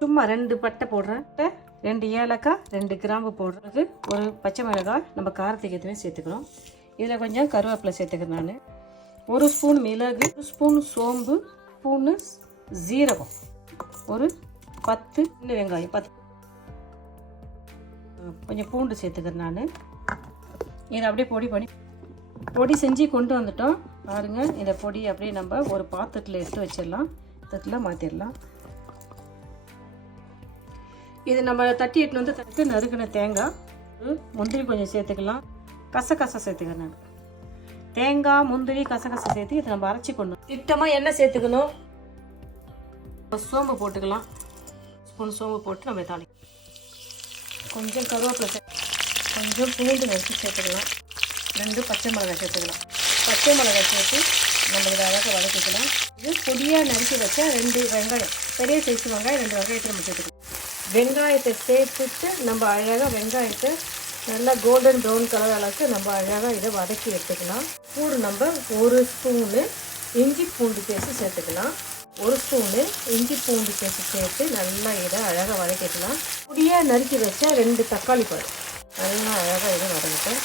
சும்மா 2 பட்டை போடுறேன், 2 ஏலக்காய், 2 கிராம்பு போடுறது, ஒரு பச்சை மிளகாய் நம்ம காரத்துக்கு எதுவுமே சேர்த்துக்கிறோம். இதில் கொஞ்சம் கருவேப்பிலை சேர்த்துக்கிறேன். நான் 1 ஸ்பூன் மிளகு, 1 ஸ்பூன் சோம்பு, ஸ்பூனு ஜீரகம், ஒரு 10 வெங்காயம், 10 கொஞ்சம் பூண்டு சேர்த்துக்கிறேன். நான் இதை அப்படியே பொடி செஞ்சு கொண்டு வந்துட்டோம் பாருங்கள். இந்த பொடி அப்படியே நம்ம ஒரு பாத்திரத்தில் எடுத்து வச்சிடலாம், பாத்திரத்தில் மாற்றிடலாம். இது நம்ம தட்டி எட்டுன்னு வந்து தட்டு நறுக்கின தேங்காய், முந்திரி கொஞ்சம் சேர்த்துக்கலாம், கசகசை சேர்த்துக்கிறேன். நான் தேங்காய், முந்திரி, கசகசை சேர்த்து இதை நம்ம அரைச்சி கொண்டு திட்டமாக எண்ணெய் சேர்த்துக்கணும். சோம்பு போட்டுக்கலாம், ஸ்பூன் சோம்பு போட்டு நம்ம தாளிக்கலாம். கொஞ்சம் கருவேப்பிலை, கொஞ்சம் பூண்டு நறுக்கி சேர்த்துக்கலாம், 2 பச்சை மிளகாய் சேர்த்துக்கலாம். பச்சை மிளகாய் சேர்த்து நம்ம இதை அழகாக வதக்கிக்கலாம். இது பொடியாக நறுக்கி வச்சா 2 வெங்காயம், பெரிய சைஸ் வெங்காயம் 2 வெங்காயத்தை நம்ம சேர்த்துக்கலாம். வெங்காயத்தை சேர்த்துட்டு நம்ம அழகாக வெங்காயத்தை நல்லா கோல்டன் ப்ரௌன் கலர் அளவுக்கு நம்ம அழகாக இதை வதக்கி எடுத்துக்கலாம். பூண்டு நம்ம 1 ஸ்பூனு இஞ்சி பூண்டு பேஸ்ட்டு சேர்த்துக்கலாம். 1 ஸ்பூனு இஞ்சி பூண்டு பேஸ்ட்டு சேர்த்து நல்லா இதை அழகாக வதக்கிக்கலாம். பொடியாக நறுக்கி வச்சா 2 தக்காளி பழம் நல்லா அழகாக இதை வதக்கிட்டேன்.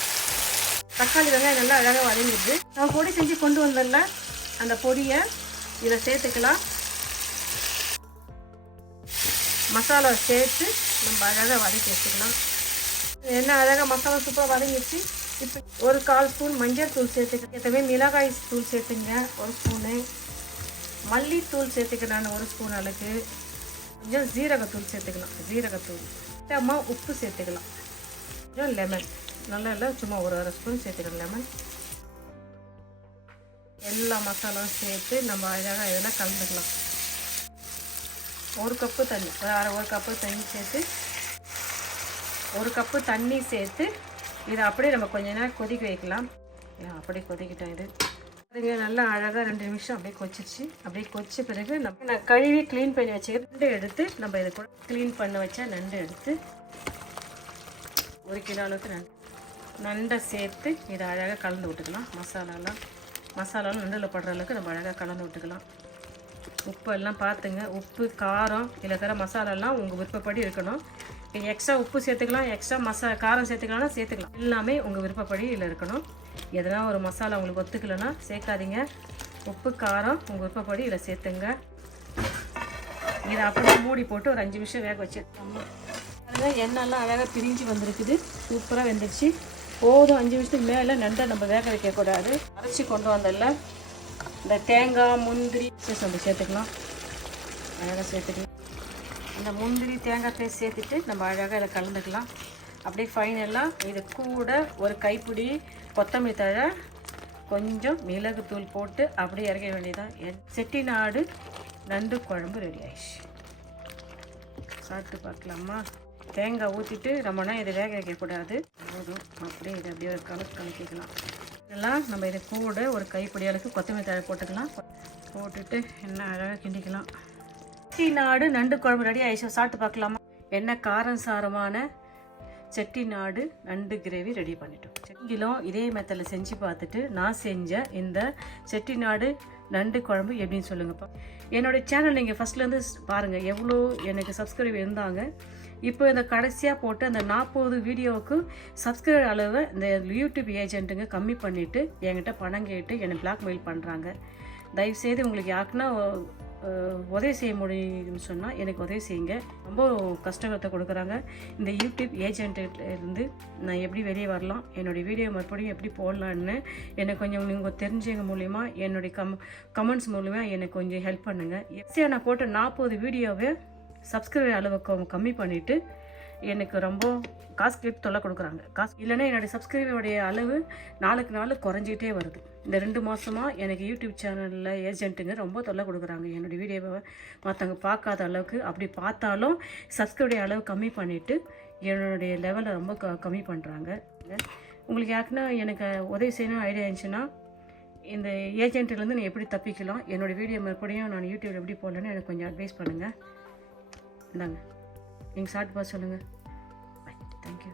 தக்காளி வெங்காயம் நல்லா அழகாக வதங்கிடுது. நம்ம பொடி செஞ்சு கொண்டு வந்துடல, அந்த பொடியை இதில் சேர்த்துக்கலாம். மசாலா சேர்த்து நம்ம அழகாக வதக்கி வச்சுக்கலாம். என்ன அழகாக மசாலா சூப்பராக வதங்கிடுச்சு. இப்போ ஒரு 1/4 ஸ்பூன் மஞ்சள் தூள் சேர்த்துக்க, ஏற்றவே மிளகாய் தூள் சேர்த்துங்க 1 ஸ்பூனு, மல்லித்தூள் சேர்த்துக்க நான் 1 ஸ்பூன் அளவுக்கு, கொஞ்சம் ஜீரகத்தூள் சேர்த்துக்கலாம், ஜீரகத்தூள் அம்மா, உப்பு சேர்த்துக்கலாம், கொஞ்சம் லெமன், நல்லா சும்மா ஒரு 1/2 ஸ்பூன் சேர்த்துக்கலாம் லெமன். எல்லா மசாலாவும் சேர்த்து நம்ம அழகாக இதெல்லாம் கலந்துக்கலாம். 1 கப்பு தண்ணி, ஒரு கப்பு தண்ணி சேர்த்து 1 கப்பு தண்ணி சேர்த்து இதை அப்படியே நம்ம கொஞ்ச நேரம் கொதிக்க வைக்கலாம். அப்படியே கொதிக்கிட்டோம். இது நல்லா அழகாக 2 நிமிஷம் அப்படியே கொச்சிச்சு. அப்படியே கொச்ச பிறகு நான் கழுவி க்ளீன் பண்ணி வச்சுக்கிறேன். நண்டு எடுத்து நம்ம இதை கூட க்ளீன் பண்ண வச்சா நண்டு எடுத்து 1 கிலோ அளவுக்கு நண்டை சேர்த்து இதை அழகாக கலந்து விட்டுக்கலாம். மசாலாலாம் நண்டில் படுற அளவுக்கு நம்ம அழகாக கலந்து விட்டுக்கலாம். உப்பு எல்லாம் பார்த்துங்க, உப்பு காரம் இதில் தர மசாலாலாம் உங்கள் விருப்பப்படி இருக்கணும். எக்ஸ்ட்ரா உப்பு சேர்த்துக்கலாம், எக்ஸ்ட்ரா காரம் சேர்த்துக்கலாம்னா சேர்த்துக்கலாம். எல்லாமே உங்கள் விருப்பப்படி இதில் இருக்கணும். எதனா ஒரு மசாலா உங்களுக்கு ஒத்துக்கலைன்னா சேர்க்காதீங்க. உப்பு காரம் உங்கள் விருப்பப்படி இதில் சேர்த்துங்க. இதை அப்படியே மூடி போட்டு ஒரு 5 நிமிஷம் வேக வச்சுருக்கோம். அதுதான் எண்ணெய்லாம் அழகாக பிரிஞ்சு வந்திருக்குது, சூப்பராக வெந்துடுச்சு. போதும், 5 நிமிஷத்துக்கு மேலே நண்டை நம்ம வேக வைக்கக்கூடாது. அரைச்சி கொண்டு வந்ததில்ல இந்த தேங்காய், முந்திரி நம்ம சேர்த்துக்கலாம், அழகாக சேர்த்துக்கலாம். இந்த முந்திரி தேங்காய் பேஸ்ட் சேர்த்துட்டு நம்ம அழகாக இதை கலந்துக்கலாம். அப்படியே ஃபைனலாக இது கூட ஒரு கைப்பிடி கொத்தமல்லி தழை, கொஞ்சம் மிளகு தூள் போட்டு அப்படியே இறக்க வேண்டியதான். செட்டிநாடு நண்டு குழம்பு ரெடி ஆயிடுச்சு. சாப்பிட்டு பார்க்கலாமா? தேங்காய் ஊற்றிட்டு ரொம்பனா இதை வேக வைக்கக்கூடாது. போதும், அப்படியே இதை அப்படியே ஒரு கலக்கிக்கலாம். இதெல்லாம் நம்ம இது கூட ஒரு கைப்பிடி அளவுக்கு கொத்தமல்லி தழை போட்டுக்கலாம். போட்டுட்டு என்ன அழகாக கிண்டிக்கலாம். செட்டிநாடு நண்டு குழம்பு ரெடி ஆயிடுச்சு. சாப்பிட்டு பார்க்கலாமா? என்ன காரம் சாரமான செட்டிநாடு நண்டு கிரேவி ரெடி பண்ணிட்டோம். நீங்களும் இதே மெத்தடில் செஞ்சு பார்த்துட்டு நான் செஞ்ச இந்த செட்டிநாடு நண்டு குழம்பு எப்படின்னு சொல்லுங்கப்பா. என்னோடய சேனல் நீங்கள் ஃபஸ்ட்லேருந்து பாருங்கள், எவ்வளோ எனக்கு சப்ஸ்கிரைபர் இருந்தாங்க. இப்போ இந்த கடைசியாக போட்டு அந்த 40 வீடியோவுக்கு சப்ஸ்கிரைபர் அளவை இந்த யூடியூப் ஏஜென்ட்டுங்க கம்மி பண்ணிவிட்டு என்கிட்ட பணம் கேட்டு என்னை பிளாக்மெயில் பண்ணுறாங்க. தயவுசெய்து உங்களுக்கு யாருக்குன்னா உதவி செய்ய முடியும்னு சொன்னால் எனக்கு உதவி செய்யுங்க. ரொம்ப கஷ்டத்தை கொடுக்குறாங்க. இந்த யூடியூப் ஏஜென்ட்லேருந்து நான் எப்படி வெளியே வரலாம், என்னுடைய வீடியோ மறுபடியும் எப்படி போடலான்னு எனக்கு கொஞ்சம் நீங்கள் தெரிஞ்சவங்க மூலிமா என்னுடைய கமெண்ட்ஸ் மூலிமா எனக்கு கொஞ்சம் ஹெல்ப் பண்ணுங்கள். எஸ்ஸியாக நான் போட்ட 40 வீடியோவை சப்ஸ்கிரைபர் அளவை கம்மி பண்ணிவிட்டு எனக்கு ரொம்ப காசு கேட்டு தொல்லை கொடுக்குறாங்க. காசு இல்லைன்னா என்னுடைய சப்ஸ்கிரைபருடைய அளவு நாளுக்கு நாள் குறைஞ்சிக்கிட்டே வருது. இந்த 2 மாதமாக எனக்கு யூடியூப் சேனலில் ஏஜென்ட்டுங்க ரொம்ப தொல்லை கொடுக்குறாங்க. என்னுடைய வீடியோவை மற்றவங்க பார்க்காத அளவுக்கு, அப்படி பார்த்தாலும் சப்ஸ்கிரைபருடைய அளவு கம்மி பண்ணிவிட்டு என்னுடைய லெவலை ரொம்ப கம்மி பண்ணுறாங்க. உங்களுக்கு யாருக்குன்னா எனக்கு உதவி செய்யணும் ஐடியா இருந்துச்சுன்னா இந்த ஏஜென்ட்லேருந்து நான் எப்படி தப்பிக்கலாம், என்னோடய வீடியோ மறுபடியும் நான் யூடியூப் எப்படி போடலன்னு எனக்கு கொஞ்சம் அட்வைஸ் பண்ணுங்கள். இந்தாங்க, நீங்கள் சாப்பிட்டு பார்த்து சொல்லுங்கள். Bye, thank you.